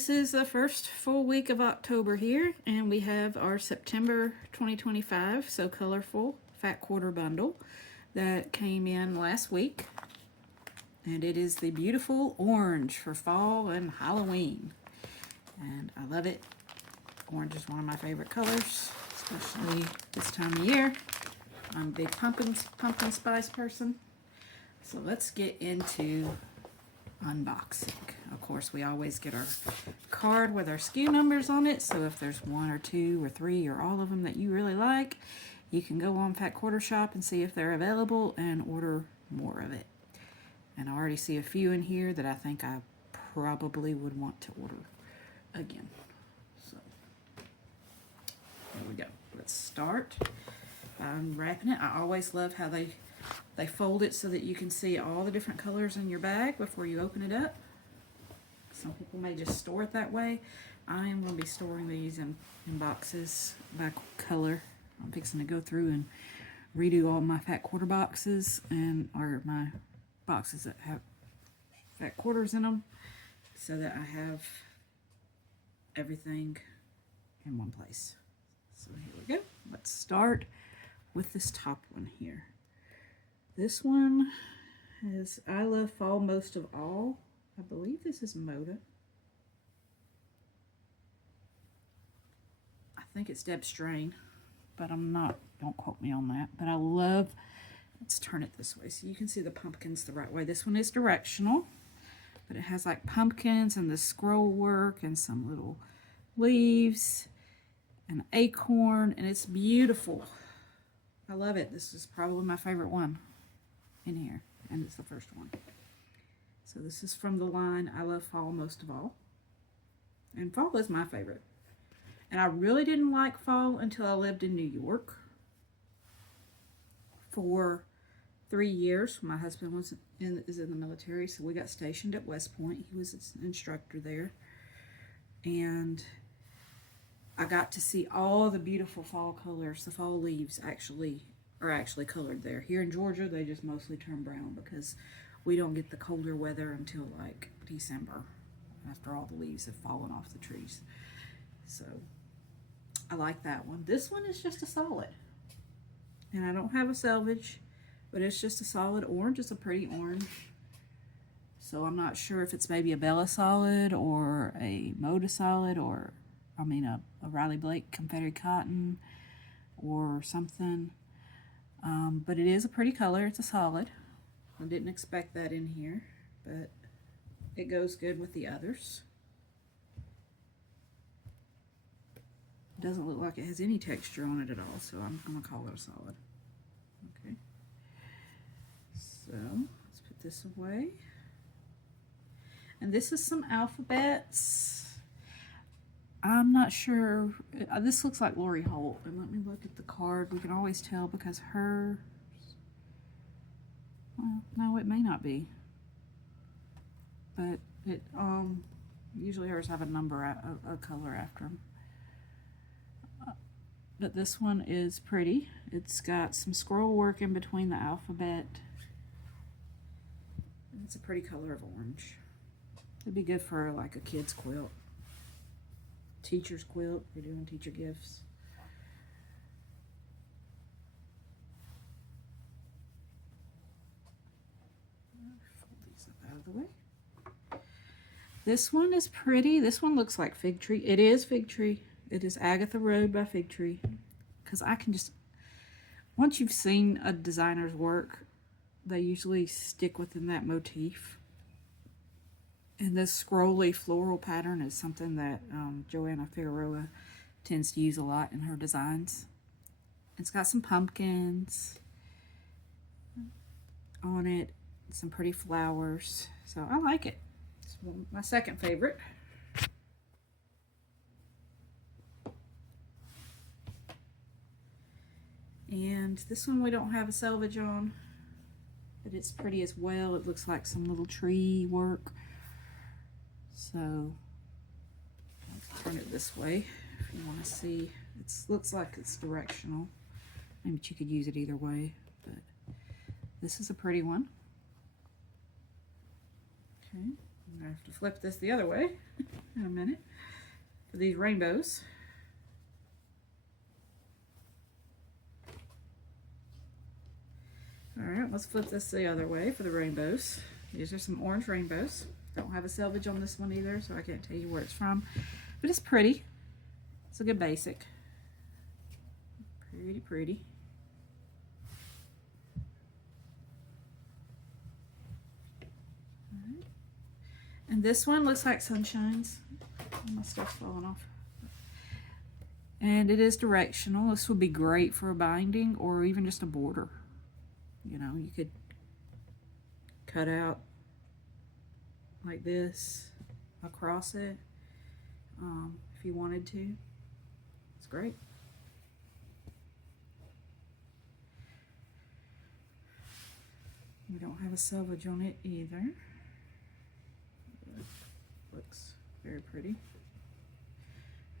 this is the first full week of October here, and we have our September 2025 So Colorful Fat Quarter Bundle that came in last week. And it is the beautiful orange for fall and Halloween. And I love it. Orange is one of my favorite colors, especially this time of year. I'm a big pumpkin spice person. So let's get into unboxing. Of course, we always get our card with our SKU numbers on it, so if there's one or two or three or all of them that you really like, you can go on Fat Quarter Shop and see if they're available and order more of it. And I already see a few in here that I think I probably would want to order again. So there we go. Let's start by unwrapping it. I always love how they fold it so that you can see all the different colors in your bag before you open it up. Some people may just store it that way. I am going to be storing these in boxes by color. I'm fixing to go through and redo all my Fat Quarter boxes or my boxes that have fat quarters in them so that I have everything in one place. So here we go. Let's start with this top one here. This one has I Love Fall Most of All. I believe this is Moda. I think it's Deb Strain, but I'm not, don't quote me on that. But I love, let's turn it this way so you can see the pumpkins the right way. This one is directional, but it has like pumpkins and the scroll work and some little leaves and acorn, and it's beautiful. I love it. This is probably my favorite one in here, and it's the first one. So this is from the line I Love Fall Most of All, and fall is my favorite. And I really didn't like fall until I lived in New York for 3 years. My husband is in the military, so we got stationed at West Point. He was an instructor there, and I got to see all the beautiful fall colors. The fall leaves are actually colored there. Here in Georgia, they just mostly turn brown because we don't get the colder weather until like December, after all the leaves have fallen off the trees. So I like that one. This one is just a solid, and I don't have a selvage, but it's just a solid orange. It's a pretty orange. So I'm not sure if it's maybe a Bella solid or a Moda solid, or a Riley Blake Confetti Cotton or something. But it is a pretty color. It's a solid. I didn't expect that in here, but it goes good with the others. It doesn't look like it has any texture on it at all, so I'm going to call it a solid. Okay. So let's put this away. And this is some alphabets. I'm not sure. This looks like Lori Holt. And let me look at the card. We can always tell because hers, well, no, it may not be. But it usually hers have a number, a color after them. But this one is pretty. It's got some scroll work in between the alphabet. It's a pretty color of orange. It'd be good for like a kid's quilt. Teacher's quilt, if you're doing teacher gifts. Fold these up out of the way. This one is pretty. This one looks like Fig Tree. It is Fig Tree. It is Agatha Road by Fig Tree. Because I can just, once you've seen a designer's work, they usually stick within that motif. And this scrolly floral pattern is something that Joanna Figueroa tends to use a lot in her designs. It's got some pumpkins on it, some pretty flowers. So I like it. It's my second favorite. And this one we don't have a selvage on, but it's pretty as well. It looks like some little tree work. So let's turn it this way if you want to see. It looks like it's directional. Maybe you could use it either way, but this is a pretty one. Okay, I'm gonna have to flip this the other way. in a minute for these rainbows. Alright, let's flip this the other way for the rainbows. These are some orange rainbows. Don't have a selvage on this one either, so I can't tell you where it's from. But it's pretty. It's a good basic. Pretty, pretty. Alright. And this one looks like sunshines. My stuff's falling off. And it is directional. This would be great for a binding or even just a border. You know, you could cut out like this across it if you wanted to. It's great. We don't have a selvage on it either. Looks very pretty.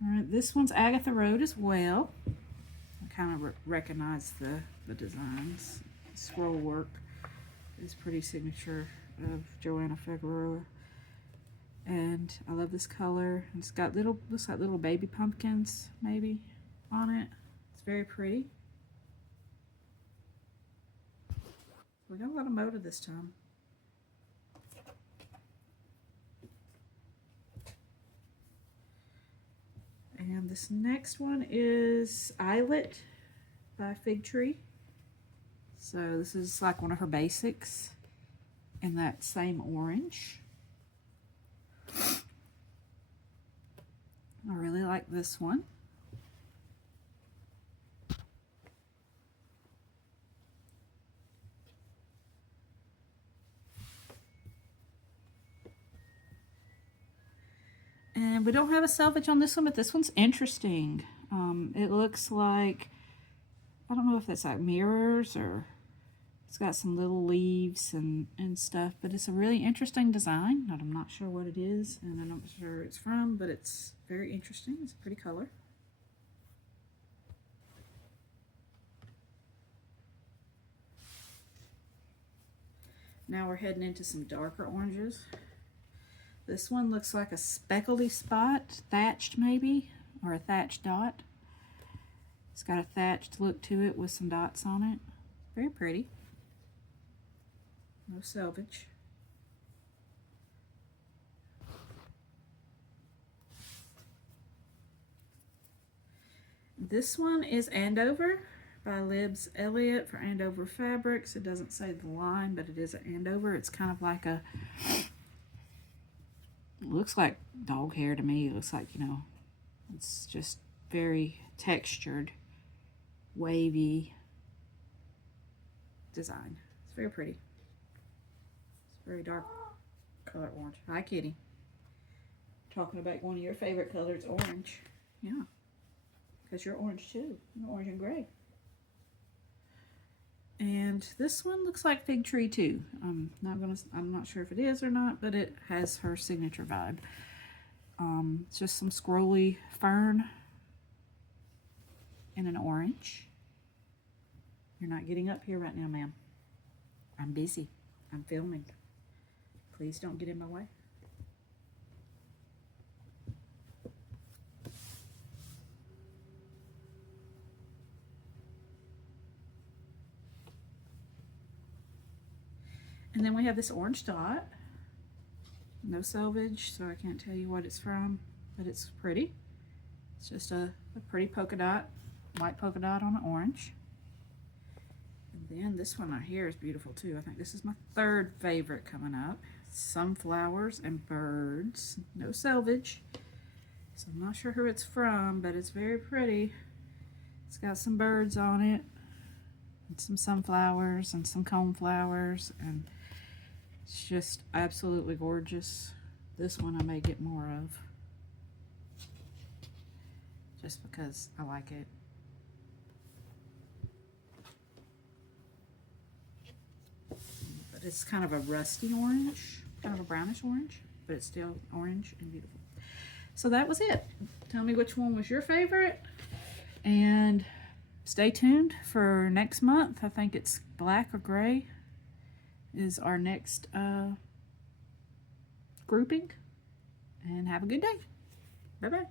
Alright, this one's Agatha Road as well. I kind of recognize the designs. Scroll work is pretty signature of Joanna Figueroa. And I love this color. It's got looks like little baby pumpkins maybe on it. It's very pretty. We got a lot of motor this time. And this next one is Islet by Fig Tree. So this is like one of her basics in that same orange. I really like this one. And we don't have a selvage on this one, but this one's interesting. It looks like, I don't know if that's like mirrors or it's got some little leaves and stuff, but it's a really interesting design. I'm not sure what it is, and I'm not sure where it's from, but it's very interesting. It's a pretty color. Now we're heading into some darker oranges. This one looks like a speckledy spot, thatched maybe, or a thatched dot. It's got a thatched look to it with some dots on it. Very pretty. No selvage. This one is Andover by Libs Elliott for Andover Fabrics. It doesn't say the line, but it is an Andover. It's kind of like a, looks like dog hair to me. It looks like, you know, it's just very textured, wavy design. It's very pretty. It's very dark color orange. Hi, Kitty. Talking about one of your favorite colors, orange. Yeah, because you're orange too. You're orange and gray. And this one looks like Fig Tree too. I'm not sure if it is or not, but it has her signature vibe. It's just some scrolly fern in an orange. You're not getting up here right now, ma'am. I'm busy. I'm filming. Please don't get in my way. And then we have this orange dot. No selvage, so I can't tell you what it's from, but it's pretty. It's just a pretty polka dot, white polka dot on an orange. And then this one right here is beautiful too. I think this is my third favorite coming up. Sunflowers and birds. No selvage. So I'm not sure who it's from, but it's very pretty. It's got some birds on it, and some sunflowers and some coneflowers, and it's just absolutely gorgeous. This one I may get more of, just because I like it. But it's kind of a rusty orange, kind of a brownish orange, but it's still orange and beautiful. So that was it. Tell me which one was your favorite, and stay tuned for next month. I think it's black or gray is our next grouping. and have a good day. Bye-bye.